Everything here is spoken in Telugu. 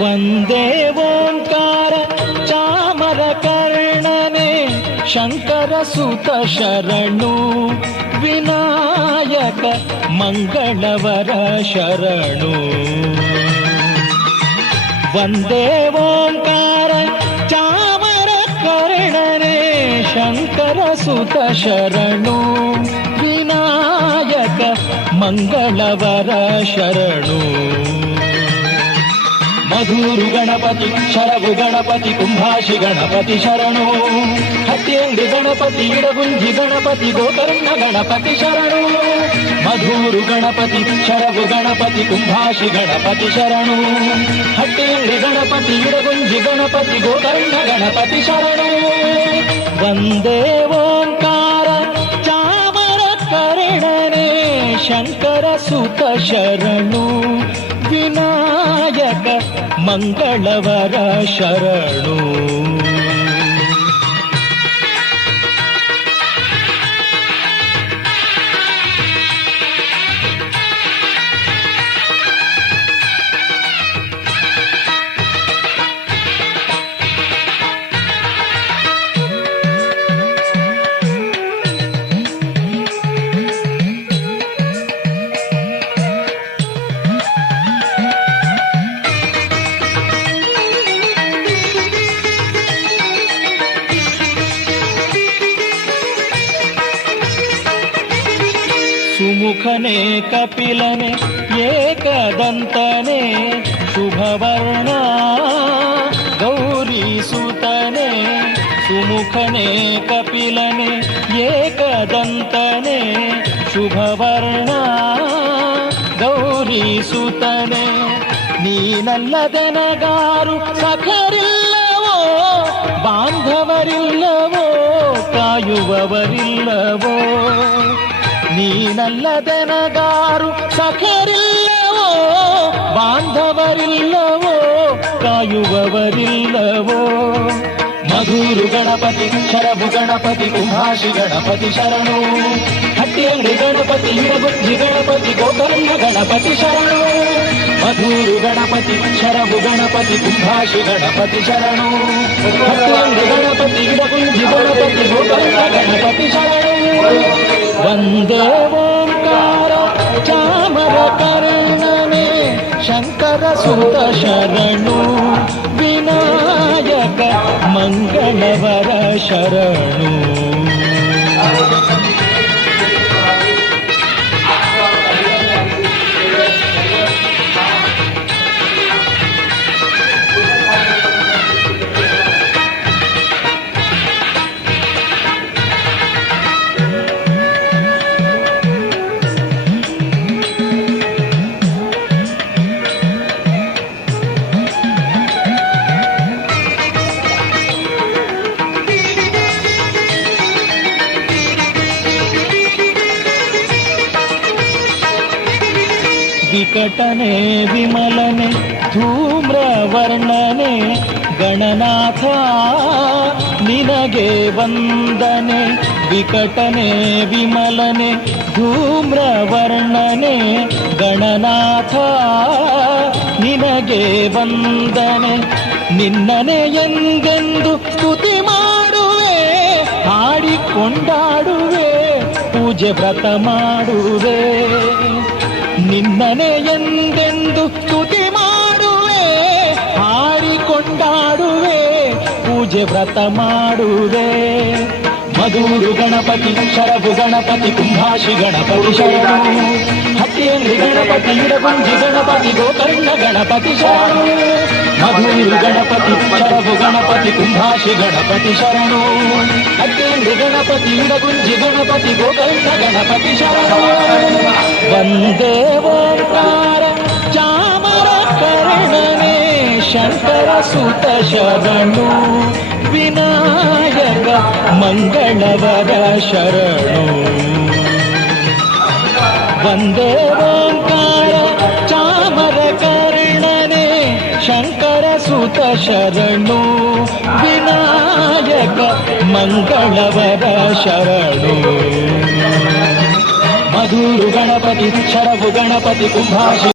వందే ఓంకార చామర కర్ణనే శంకర సుత శరణు వినాయక మంగళవర శరణు వందే ఓంకార మధురు గణపతి శరవు గణపతి కుంభాషి గణపతి శరణు. హత్యేంద్రి గణపతి ఇడగుంజి గణపతి గోకర్ణ గణపతి శరణు. మధురు గణపతి శరవు గణపతి కుంభాషి గణపతి శరణు. హత్యేంద్రి గణపతి ఇడగుంజి గణపతి గోకర్ణ గణపతి శరణు. వందే ఓంకార చామర కరణనే శంకర సుత శరణు. మంగళవర శరణు ಸುಮುಖನೆ ಕಪಿಲನೆ ಏಕದಂತನೆ ಶುಭವರ್ಣ ಗೌರಿ ಸುತನೆ ಸುಮುಖನೆ ಕಪಿಲನೆ ಏಕದಂತನೆ ಶುಭವರ್ಣ ಗೌರಿ ಸುತನೆ ನೀನಲ್ಲದೆನಗಾರು ಸಖರಿಲ್ಲವೋ ಬಾಂಧವರಿಲ್ಲವೋ ಕಾಯುವವರಿಲ್ಲವೋ ನೀನಲ್ಲದೆನಗಾರು ಸಖರಿಲ್ಲವೋ ಬಾಂಧವರಿಲ್ಲವೋ ಕಾಯುವವರಿಲ್ಲವೋ ಮಧುರು ಗಣಪತಿ ಶರಭು ಗಣಪತಿ ಕುಂಭಾಷಿ ಗಣಪತಿ ಶರಣು ಹಟ್ಟಿಯಂಗ್ರಿ ಗಣಪತಿ ಇಡಗುಜ್ಜಿ ಗಣಪತಿ ಗೋಕರ್ಣ ಗಣಪತಿ ಶರಣು ಮಧುರು ಗಣಪತಿ ಶರಭು ಗಣಪತಿ ಕುಂಭಾಷಿ ಗಣಪತಿ ಶರಣು ಹಟ್ಟಿಯಂಗ್ರಿ ಗಣಪತಿ ಇಡಗುಂಜಿ ಗಣಪತಿ ಗೋಕರ್ಣ ಗಣಪತಿ ಶರಣು వందే ఓంకార చామర కర్ణనే శంకర సుత శరణు వినాయక మంగళవర శరణు ವಿಕಟನೆ, ವಿಮಲನೆ, ಧೂಮ್ರವರ್ಣನೆ, ಗಣನಾಥ, ನಿನಗೆ ವಂದನೆ. ವಿಕಟನೆ, ವಿಮಲನೆ, ಧೂಮ್ರವರ್ಣನೆ, ಗಣನಾಥ, ನಿನಗೆ ವಂದನೆ. ನಿನ್ನನೆ ಎಂದೆಂದು ಸ್ತುತಿ ಮಾಡುವೆ, ಹಾಡಿಕೊಂಡಾಡುವೆ, ಪೂಜೆ ವ್ರತ ಮಾಡುವೆ. ನಿನ್ನನೆ ಎಂದೆಂದು ಸ್ತುತಿ ಮಾಡುವೆ ಹಾಡಿಕೊಂಡಾಡುವೆ ಪೂಜೆ ವ್ರತ ಮಾಡುವೆ ಮಧುರು ಗಣಪತಿ ಶರಭು ಗಣಪತಿ ಕುಂಭಾಷಿ ಗಣಪತಿ ಶರಣು ಹತ್ತಿಯಂಗ್ರಿ ಗಣಪತಿ ಇಡಗುಂಜಿ ಗಣಪತಿ ಗೋಕರ್ಣ ಗಣಪತಿ ಶರಣು ಮಧುರು ಗಣಪತಿ ಶರಭು భాషి గణపతి శరణు అత్యండి గణపతి ఇడగుంజి గణపతి గోకర్ణ గణపతి శరణు. వందే ఓంకార చామర కరణనే శంకర సుత శరణు. వినాయక మంగళవర శరణు. వందే ఓంకార చామర కరణనే శంకర సుత శరణు. ಮಂಗಳವರ ಶರಣು ಮಧುರು ಗಣಪತಿ ಶರಭು ಗಣಪತಿ ಕುಂಭಾಷಿ